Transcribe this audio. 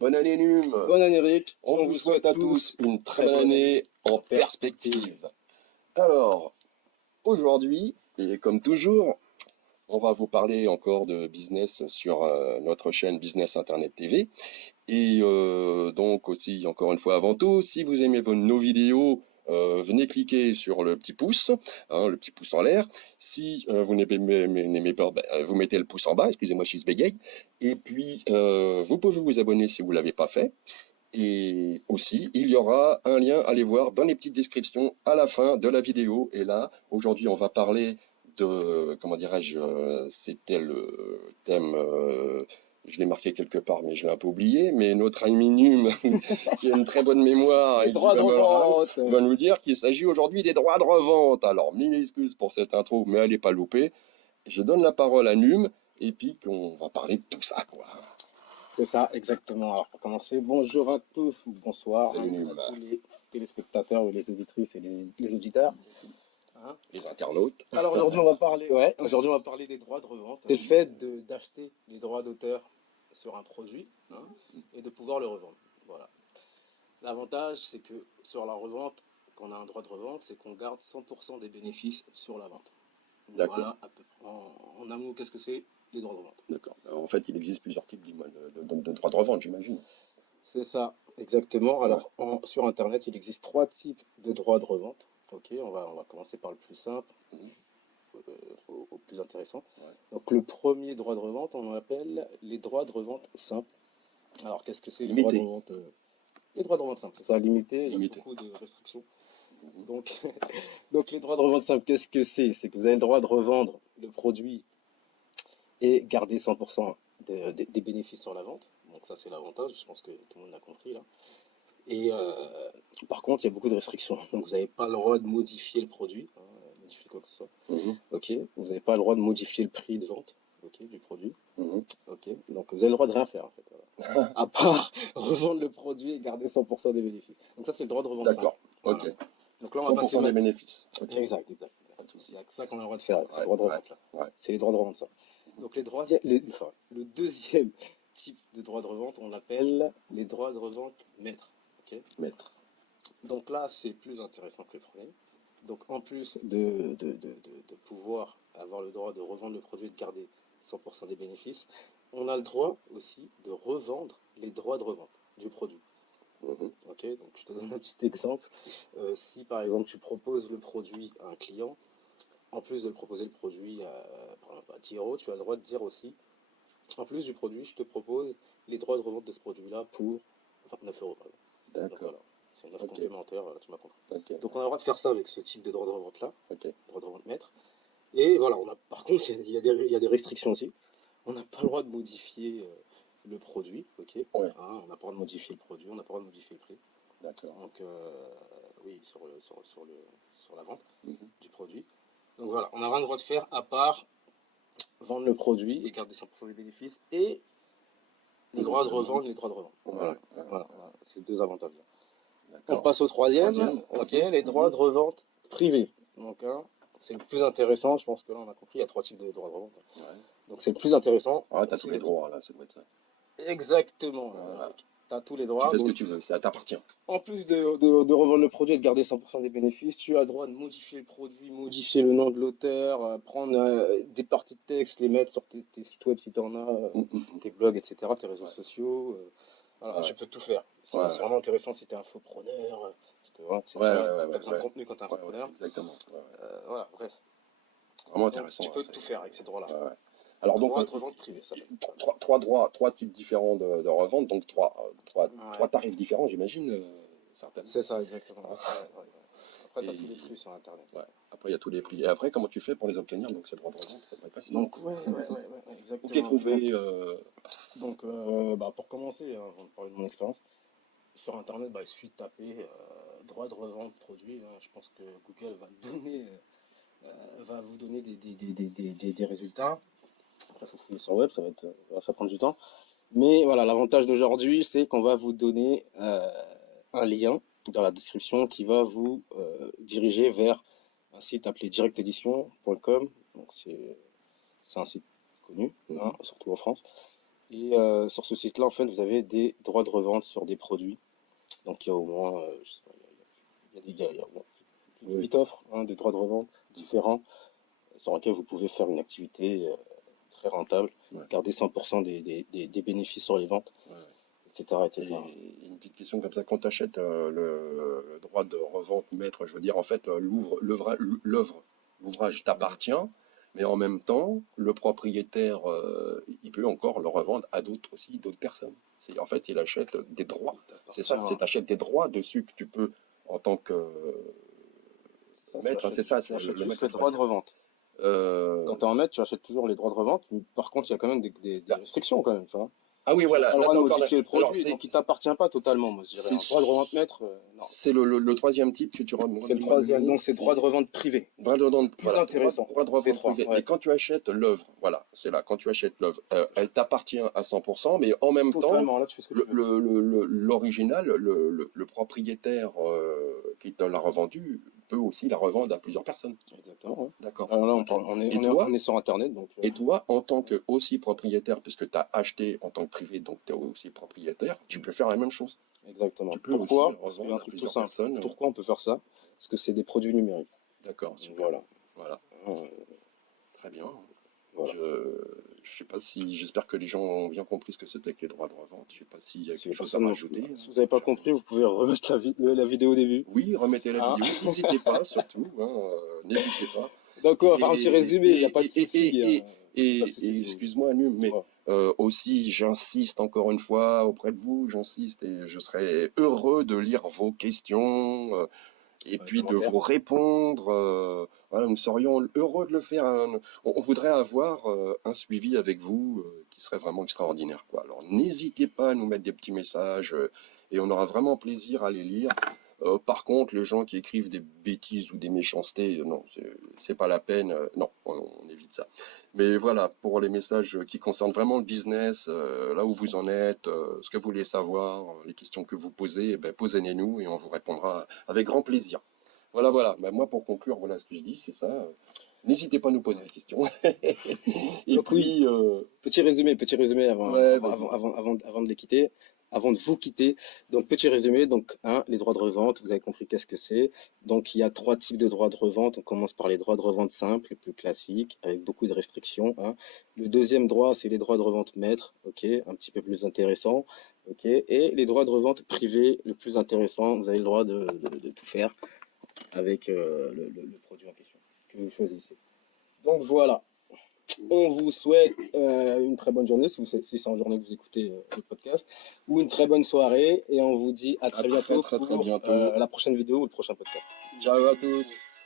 Bonne année Num. Bonne année Eric. On vous souhaite à tous une très bonne année en perspective. Alors, aujourd'hui, et comme toujours, on va vous parler encore de business sur notre chaîne Business Internet TV. Et donc aussi, encore une fois, avant tout, si vous aimez nos vidéos, venez cliquer sur le petit pouce, le petit pouce en l'air. Si vous n'aimez pas, vous mettez le pouce en bas, excusez-moi, je suis bégaye. Et puis, vous pouvez vous abonner si vous ne l'avez pas fait. Et aussi, il y aura un lien à aller voir dans les petites descriptions à la fin de la vidéo. Et là, aujourd'hui, on va parler de, comment dirais-je, c'était le thème, je l'ai marqué quelque part, mais je l'ai un peu oublié, mais notre ami Num, qui a une très bonne mémoire, Les droits de revente. va nous dire qu'il s'agit aujourd'hui des droits de revente. Alors, mille excuses pour cette intro, mais elle n'est pas loupée. Je donne la parole à Num, et puis qu'on va parler de tout ça, quoi. C'est ça, exactement. Alors, pour commencer, bonjour à tous, ou bonsoir Salut, à tous les téléspectateurs ou les auditrices et les auditeurs. Les internautes. Alors aujourd'hui on va parler des droits de revente. C'est le fait d'acheter les droits d'auteur sur un produit et de pouvoir le revendre. Voilà. L'avantage c'est que sur la revente, quand on a un droit de revente, c'est qu'on garde 100% des bénéfices sur la vente. D'accord. Voilà, en un mot, qu'est-ce que c'est les droits de revente? D'accord. En fait, il existe plusieurs types de droits de revente, j'imagine. C'est ça, exactement. Alors, sur Internet, il existe 3 types de droits de revente. Ok, on va commencer par le plus simple au plus intéressant. Ouais. Donc, le premier droit de revente, on l'appelle les droits de revente simples. Alors, qu'est-ce que c'est les droits de revente Les droits de revente simples, c'est ça, limité, il y a beaucoup de restrictions. Donc, donc, les droits de revente simples, qu'est-ce que c'est? C'est que vous avez le droit de revendre le produit et garder 100% des bénéfices sur la vente. Donc ça c'est l'avantage, je pense que tout le monde l'a compris là. Et par contre il y a beaucoup de restrictions. Donc vous n'avez pas le droit de modifier le produit, modifier quoi que ce soit. Ok, vous n'avez pas le droit de modifier le prix de vente, du produit. Ok, donc vous avez le droit de rien faire en fait. Voilà. À part revendre le produit et garder 100% des bénéfices. Donc ça c'est le droit de revente. D'accord. Voilà. Ok. Donc là on va passer des bénéfices. Okay. Exact. Il n'y a que ça qu'on a le droit de faire, c'est le droit de revente là. Ouais. C'est les droits de revente ça. Donc le deuxième type de droit de revente, on l'appelle les droits de revente maîtres. Okay, maître. Donc là, c'est plus intéressant que le premier. Donc en plus de pouvoir avoir le droit de revendre le produit et de garder 100% des bénéfices, on a le droit aussi de revendre les droits de revente du produit. Ok, donc je te donne un petit exemple. Si par exemple tu proposes le produit à un client, en plus de le proposer le produit à 10 €, tu as le droit de dire aussi, en plus du produit, je te propose les droits de revente de ce produit-là pour 29 €. D'accord. Voilà. C'est une offre complémentaire, tu m'as compris. Donc on a le droit de faire ça avec ce type de droit de revente-là, droit de revente maître. Et voilà, par contre, il y a des restrictions aussi. On n'a pas le droit de modifier le produit, on n'a pas le droit de modifier le produit, on n'a pas le droit de modifier le prix. D'accord. Donc oui, sur la vente du produit. Donc voilà, on n'a rien le droit de faire à part vendre le produit et garder 100% des bénéfices et les droits de revendre, les droits de revente. Voilà. C'est deux avantages. On passe au troisième. Ok, les droits de revente privés. Donc c'est le plus intéressant, je pense que là on a compris, il y a 3 types de droits de revente. Donc c'est le plus intéressant. Ah, t'as tous les droits là, ça doit être ça. Exactement. T'as tous les droits. Tu fais ce que tu veux, ça t'appartient. En plus de revendre le produit et de garder 100% des bénéfices, tu as le droit de modifier le produit, modifier le nom de l'auteur, prendre des parties de texte, les mettre sur tes sites web si tu en as, tes blogs, etc., tes réseaux sociaux. Voilà, tu peux tout faire. C'est vraiment intéressant si tu es infopreneur. Parce que tu as besoin de contenu quand tu es infopreneur. Exactement. Voilà, bref. Vraiment intéressant. Tu peux tout faire avec ces droits-là. Alors donc, droit de revente privée, ça trois types différents de revente, donc trois tarifs différents, j'imagine, certainement. C'est ça, exactement. Après, tu as tous les prix sur Internet. Après, il y a tous les prix. Et après, comment tu fais pour les obtenir, donc ces droits de revente? Ça va être facile. Donc, exactement. Ok, trouvé. Donc, pour commencer, avant de parler de mon expérience, sur Internet, il suffit de taper droit de revente produit. Je pense que Google va vous donner des résultats. Après, il faut fouiller sur le web, ça va prendre du temps. Mais voilà, l'avantage d'aujourd'hui, c'est qu'on va vous donner un lien dans la description qui va vous diriger vers un site appelé directedition.com. Donc c'est un site connu, surtout en France. Et sur ce site-là, en fait, vous avez des droits de revente sur des produits. Donc, il y a au moins, je sais pas, il y a bon, Oui. 8 offres, hein, des droits de revente différents sur lesquels vous pouvez faire une activité très rentable, Ouais. garder 100% des bénéfices sur les ventes, Ouais. etc., Et etc. une petite question comme ça, quand tu achètes le droit de revente maître, je veux dire, en fait, l'ouvrage t'appartient, mais en même temps, le propriétaire, il peut encore le revendre à d'autres aussi, d'autres personnes. En fait, il achète des droits. C'est ça, c'est t'achètes des droits dessus que tu peux, en tant que maître, c'est ça, Tu c'est achètes le juste maître les droits de revente. euh, Quand tu es en maître, tu achètes toujours les droits de revente. Mais par contre, il y a quand même des restrictions, quand même, tu vois. ah oui, Tu n'as voilà, pas le là droit t'as de encore. modifier le Alors, produit, donc il t'appartient pas totalement, moi, je dirais. c'est, Un droit de revente maître, non. c'est le troisième type que tu C'est le troisième, donc c'est droit de revente privé. Droit de revente, Plus voilà, intéressant. droit de Des revente trois, privé. ouais. Mais quand tu achètes l'œuvre, voilà, c'est là, quand tu achètes l'œuvre, elle t'appartient à 100%, mais en même temps, Totalement, là, tu fais ce que tu veux. l'original, le propriétaire qui te l'a revendu peut aussi la revendre à plusieurs personnes. Exactement, ouais. D'accord. Alors là, Ok. Et on toi, est sur Internet, donc et toi, en tant que aussi propriétaire, puisque tu as acheté en tant que privé, donc tu es aussi propriétaire, tu peux faire la même chose. exactement. Tu peux aussi Pourquoi? Parce qu'il y a un revendre à truc tout plusieurs simple. personnes. Pourquoi on peut faire ça? Parce que c'est des produits numériques. D'accord, super. Voilà. Voilà, Euh, très bien. voilà. Je sais pas si, j'espère que les gens ont bien compris ce que c'était que les droits de revente. Je sais pas s'il y a Si quelque les chose à personnes rajouter. si vous n'avez pas compris, vous pouvez remettre la vidéo au début. Oui, remettez la Hein? vidéo. N'hésitez pas, surtout. Hein, n'hésitez pas. Donc, on va faire un petit résumé, il n'y a pas de souci. Et excuse-moi, Anu, mais aussi, j'insiste encore une fois auprès de vous, j'insiste et je serai heureux de lire vos questions. Et puis de vous répondre. Voilà, nous serions heureux de le faire. On voudrait avoir un suivi avec vous qui serait vraiment extraordinaire, quoi. Alors n'hésitez pas à nous mettre des petits messages et on aura vraiment plaisir à les lire. Par contre, les gens qui écrivent des bêtises ou des méchancetés, non, c'est pas la peine. Non, on évite ça. Mais voilà, pour les messages qui concernent vraiment le business, là où vous en êtes, ce que vous voulez savoir, les questions que vous posez, eh ben, posez-les-nous et on vous répondra avec grand plaisir. Voilà, voilà. Ben, moi, pour conclure, voilà ce que je dis, c'est ça. N'hésitez pas à nous poser des questions. Et donc, puis, petit résumé ouais, avant de les quitter, avant de vous quitter. Donc, petit résumé. Donc, les droits de revente, vous avez compris qu'est-ce que c'est. Donc, il y a 3 types de droits de revente. On commence par les droits de revente simples, les plus classiques, avec beaucoup de restrictions. Le deuxième droit, c'est les droits de revente maîtres, ok, un petit peu plus intéressant, ok. Et les droits de revente privés, le plus intéressant, vous avez le droit de tout faire avec le produit en question que vous choisissez. Donc voilà. On vous souhaite une très bonne journée si c'est en journée que vous écoutez le podcast, ou une très bonne soirée, et on vous dit à très bientôt très pour bientôt. la prochaine vidéo ou le prochain podcast. Ciao à tous.